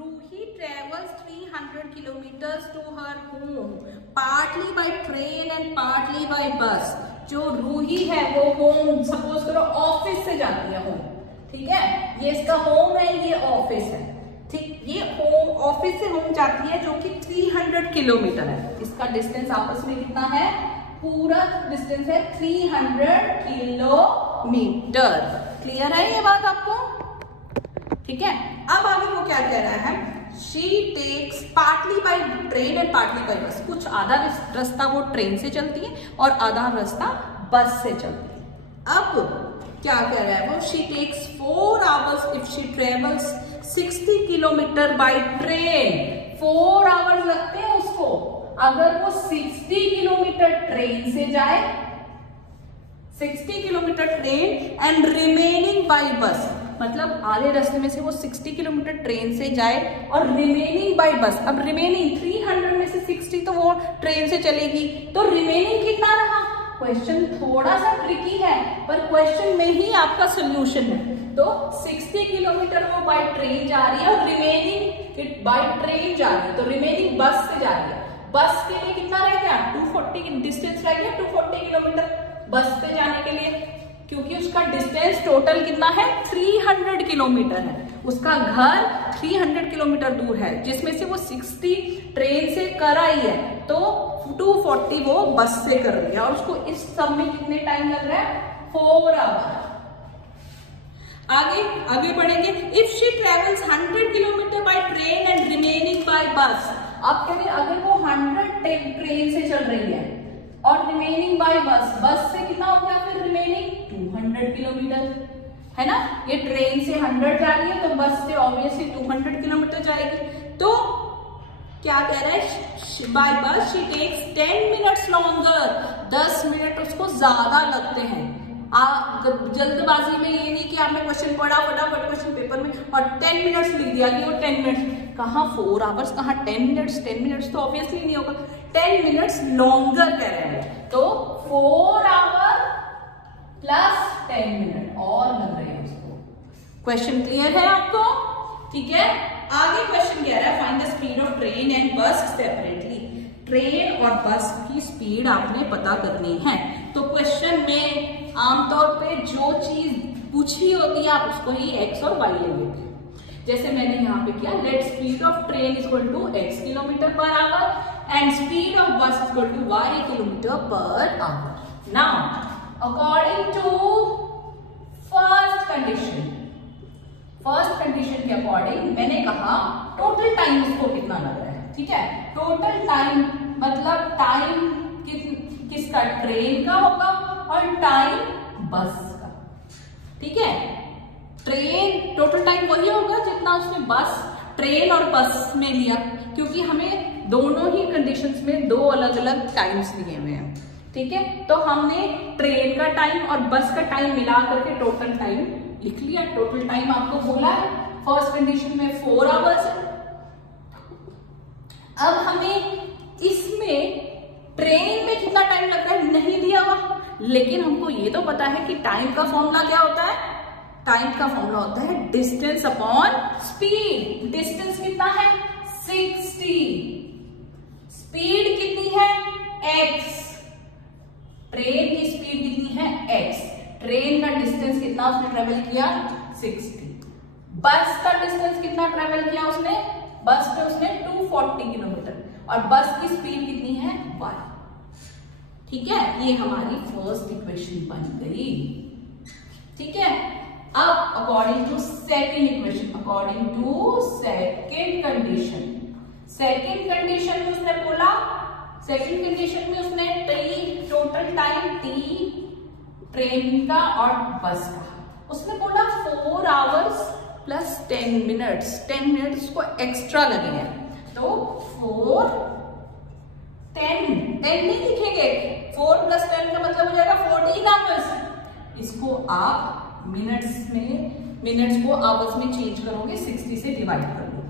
Ruhi travels 300 kilometers to her home, partly by train and partly by bus. जो रूही है वो home, suppose करो office से जाती है होम, ठीक है, ये इसका होम है, ये ऑफिस है, ठीक, ये होम ऑफिस से होम जाती है जो कि 300 किलोमीटर है। इसका डिस्टेंस आपस में कितना है, पूरा डिस्टेंस है 300 किलोमीटर। क्लियर है ये बात आपको, ठीक है। अब आगे वो क्या कह रहा है, she takes partly by train and partly by bus. कुछ आधा रास्ता वो ट्रेन से चलती है और आधा रास्ता बस से चलती है। अब क्या कह रहा है वो, she takes 4 hours if she travels 60 kilometre by train. 4 hours लगते हैं उसको अगर वो 60 किलोमीटर ट्रेन से जाए, 60 kilometre train and remaining by bus, मतलब आधे रास्ते में से वो 60 किलोमीटर ट्रेन से जाए और रिमेनिंग बाय बस। अब रिमेनिंग 300 में से 60 तो वो ट्रेन से चलेगी, तो रिमेनिंग कितना रहा। क्वेश्चन थोड़ा सा ट्रिकी है पर क्वेश्चन में ही आपका सोल्यूशन है। तो 60 किलोमीटर वो बाय ट्रेन जा रही है और रिमेनिंग बाय ट्रेन जा रही है, तो रिमेनिंग बस से जा रही है। बस के लिए कितना रह गया, 240 डिस्टेंस रह गया, 240 किलोमीटर बस पे जाने के लिए, क्योंकि उसका डिस्टेंस टोटल कितना है 300 किलोमीटर है। उसका घर 300 किलोमीटर दूर है, जिसमें से वो 60 ट्रेन से कर आई है, तो 240 वो बस से कर रही है। और उसको इस सब में कितने टाइम लग रहा है, 4 hours। आगे बढ़ेंगे, if she travels 100 kilometre by train and remaining by bus. अब कह रहे अगर वो 100 ट्रेन से चल रही है और रिमेनिंग बाय बस, बस से कितना हो गया फिर रिमेनिंग 200 किलोमीटर है ना। ये ट्रेन से 100 जा रही है तो बस से ऑब्वियसली 200 किलोमीटर जाएगी। तो क्या कह रहा है, by bus she takes 10 minutes longer. 10 minute उसको ज्यादा लगते हैं। जल्दबाजी में ये नहीं कि आपने क्वेश्चन पढ़ा फटाफट क्वेश्चन पेपर में और 10 मिनट्स लिख दिया कि वो 10 मिनट्स, कहाँ 4 hours, कहाँ 10 मिनट्स। 10 मिनट्स तो ऑब्वियसली नहीं होगा, 10 मिनट्स लॉन्गर कह रहे हैं, तो 4 hours प्लस 10 मिनट और लग रहे हैं उसको। क्वेश्चन क्लियर है आपको, ठीक है। आगे क्वेश्चन कह रहा है, find the speed of train and बस सेपरेटली। ट्रेन और बस की स्पीड आपने पता करनी है। तो क्वेश्चन में आमतौर पे जो चीज पूछी होती है आप उसको ही x और y ले लेते हैं। जैसे मैंने यहाँ पे किया, let speed of train is equal to x kilometre per hour and speed of bus is equal to y kilometre per hour. Now according to first condition के अकॉर्डिंग मैंने कहा टोटल टाइम इसको कितना लग रहा है, ठीक है। टोटल टाइम मतलब टाइम किसका, ट्रेन का होगा और टाइम बस का, ठीक है। ट्रेन टोटल टाइम वही होगा जितना उसने बस, ट्रेन और बस में लिया, क्योंकि हमें दोनों ही कंडीशंस में 2 अलग अलग टाइम्स दिए हुए हैं, ठीक है। तो हमने ट्रेन का टाइम और बस का टाइम मिला करके टोटल टाइम लिख लिया। टोटल टाइम आपको बोला है फर्स्ट कंडीशन में 4 hours है। अब हमें इसमें ट्रेन में कितना टाइम लगता है नहीं दिया हुआ, लेकिन हमको ये तो पता है कि टाइम का फॉर्मूला क्या होता है, टाइम का फॉर्मूला होता है डिस्टेंस अपॉन स्पीड। डिस्टेंस कितना है 60, स्पीड कितनी है x, ट्रेन की स्पीड कितनी है x, ट्रेन का डिस्टेंस कितना उसने ट्रेवल किया 60, बस का डिस्टेंस कितना ट्रेवल किया उसने, बस पे उसने 240 किलोमीटर और बस की स्पीड कितनी है 1, ठीक है। ये हमारी फर्स्ट इक्वेशन बन गई, ठीक है। अब according to second equation, according to second condition में उसने बोला, सेकेंड कंडीशन में उसने टोटल टाइम t ट्रेन का और बस का उसने बोला 4 hours प्लस 10 मिनट्स। 10 मिनट्स को एक्स्ट्रा लगे हैं, तो 4 10 नहीं लिखेंगे, 4 प्लस 10 का मतलब हो जाएगा 14 hours। इसको आप मिनट्स को आवर्स में चेंज करोगे, 60 से डिवाइड कर लो।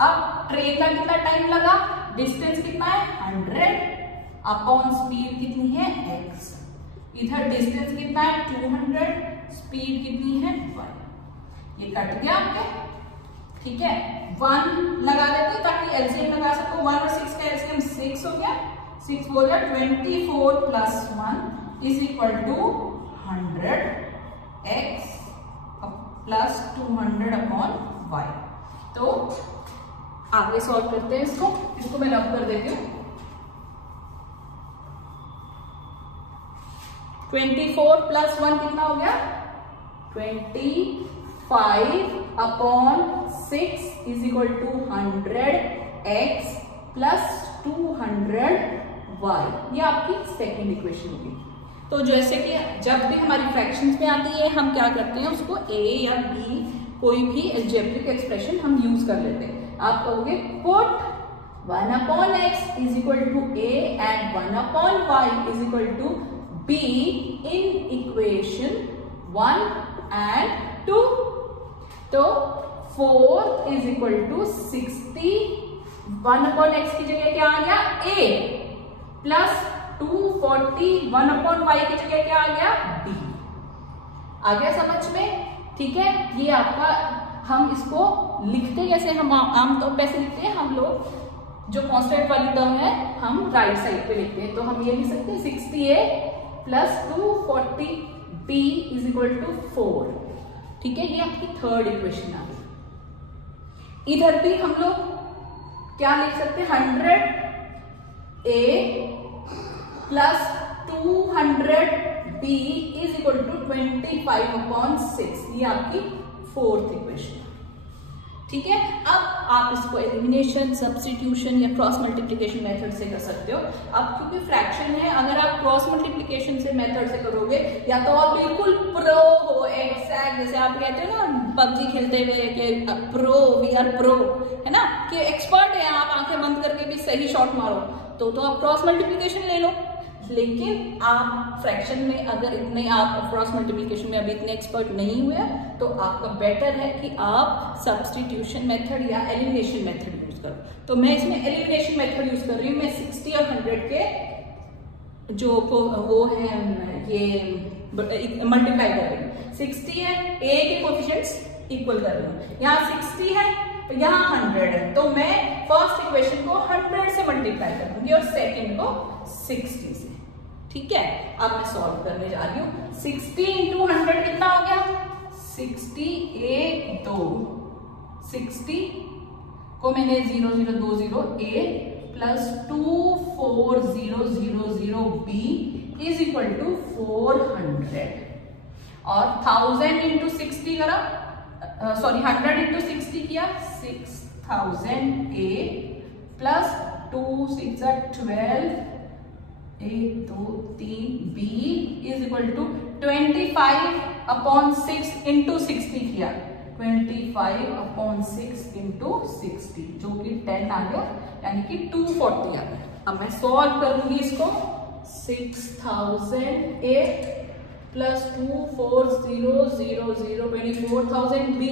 अब ट्रेन का कितना टाइम लगा, डिस्टेंस कितना है 100 अपॉन स्पीड कितनी है x, इधर डिस्टेंस कितना है 200, स्पीड कितनी है 1। ये कट गया आपके, ठीक है, 1 लगा देते हैं ताकि एलसीएम लगा सको। 1 और 6 का एलसीएम 6 हो गया, 6 हो गया 24 plus 1 is equal to 100 x plus 200 upon y। तो आगे सॉल्व करते हैं इसको मैं रब कर देती हूँ। 24 प्लस 1 कितना हो गया, 25 upon 6 is equal to 100 x plus 200 y। ये आपकी सेकेंड इक्वेशन होगी। तो जैसे कि जब भी हमारी फ्रैक्शंस में आती है हम क्या करते हैं, उसको a या b कोई भी अलजेब्रिक एक्सप्रेशन हम यूज कर लेते हैं। आप कहोगे put 1 upon x is equal to a and 1 upon y is equal to b in equation 1 and 2। तो 4 is equal to 60, 1 upon x की जगह क्या आ गया a, प्लस 240 1 अपॉन y की जगह क्या आ गया b। आ गया समझ में? ठीक है, ये आपका, हम इसको लिखते कैसे, हम आमतौर पर ऐसे लिखते हैं, हम लोग जो कांस्टेंट वाली टर्म है हम राइट साइड पे लिखते हैं। तो हम ये लिख सकते हैं 60a plus 240b is equal to 4। ठीक है, ये आपकी थर्ड इक्वेशन आ गई। इधर भी हम लोग क्या लिख सकते हैं, 100a plus 200b is equal to 25 upon 6। ये आपकी फोर्थ इक्वेशन। ठीक है, अब आप इसको एलिमिनेशन, सब्स्टिट्यूशन या क्रॉस मल्टीप्लिकेशन मेथड से कर सकते हो। अब क्योंकि फ्रैक्शन है, अगर आप क्रॉस मल्टीप्लिकेशन से मेथड से करोगे या तो आप बिल्कुल प्रो हो, एग्जैक्ट, जैसे आप कहते हो ना पबजी खेलते हुए कि प्रो, वी आर प्रो, है ना, कि एक्सपर्ट है, आप आंखें बंद करके भी सही शॉट मारो, तो आप क्रॉस मल्टीप्लिकेशन ले लो। लेकिन आप फ्रैक्शन में अगर इतने, आप क्रॉस मल्टीप्लिकेशन में अभी इतने एक्सपर्ट नहीं हुए, तो आपका बेटर है कि आप सब्स्टिट्यूशन मेथड या एलिमिनेशन मेथड यूज करो। तो मैं इसमें एलिमिनेशन मेथड यूज कर रही हूँ। मैं 60 और 100 के जो वो है ये मल्टीप्लाई कर रही हूँ। 60 है, a के कोएफिशिएंट्स इक्वल कर रही हूँ। यहाँ 60 है, यहाँ 100 है, तो मैं फर्स्ट इक्वेशन को 100 से मल्टीप्लाई कर दूंगी और सेकेंड को 60 से। ठीक है, अब मैं सॉल्व करने जा रही हूँ। 60 इंटू 100 कितना हो गया, 60 a 2, 60 को मैंने 0020 a plus 24000b is equal to 400 और 1000 इंटू 60 करा, सॉरी 100 इंटू 60 किया, 6000 a plus 2 6 12 1 2 3 b is equal to 25 upon 6 into 60 किया, 25 अपॉन 6 इंटू 60 जो कि 10 आ गया, यानी कि 240 आ गया। अब मैं सॉल्व करूंगी इसको। 6000a plus 24000 24,000b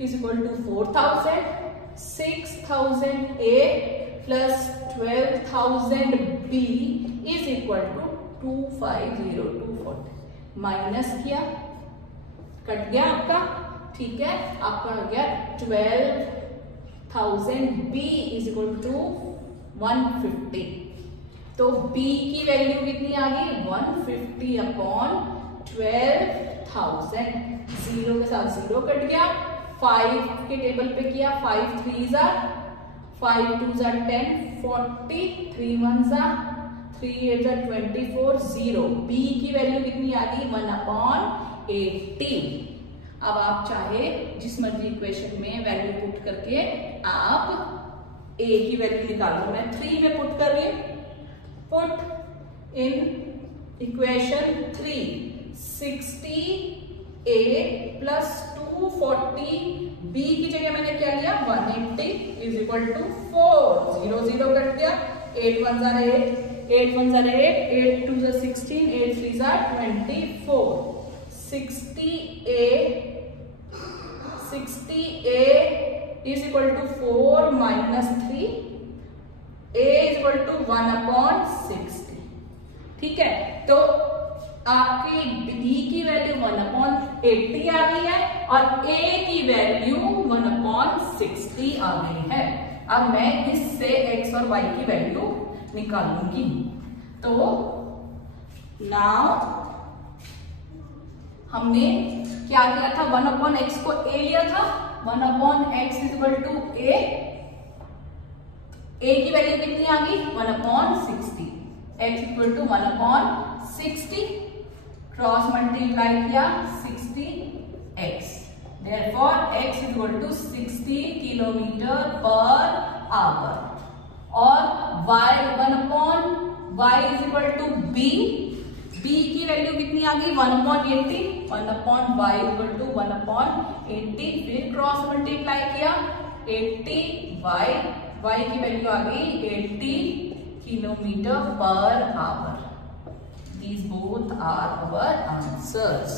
is equal to 4000, 6000a plus 12,000b is equal to 250,240। Minus किया, कट गया आपका। ठीक है, आपका हो गया 12,000b इज इक्वल टू 150। तो b की वैल्यू कितनी आ गई, 150 अपॉन 12,000। 0 के साथ 0 कट गया, 5 के टेबल पे किया, 5 3s are 5 2s are 10, 40, 3 1s are 3 8s are 24, 0। b की वैल्यू कितनी आ गई, 1 अपॉन 80। अब आप चाहे जिस मर्जी इक्वेशन में वैल्यू पुट करके आप a की वैल्यू निकालो। मैं 3 में पुट कर रही हूँ। Put in equation 3 60a plus 240b की जगह मैंने क्या लिया, 180 इज इक्वल टू 4, 0 0 कट गया, 8 1s are 8, 8 1s are 8, 8 2s are 16, 8 3s are 24। 60a is equal to 4 minus 3, a is equal to 1 upon 60। ठीक है, तो आपकी b की वैल्यू 1/80 आ गई है और a की वैल्यू 1/60 आ गई है। अब मैं इससे x और y की वैल्यू निकालूंगी। तो नाउ हमने क्या किया था, 1/x को a लिया था, 1/x = a। a की वैल्यू कितनी आ गई, 1/60, x = 1/60, क्रॉस मल्टीप्लाई किया 60x, therefore x = 60 km/h और y 1/y = b, b की वैल्यू कितनी आ गई, 1/80, 1/y = 1/80, फिर क्रॉस मल्टीप्लाई किया 80y की वैल्यू आ गई 80 km/h। These both are our answers.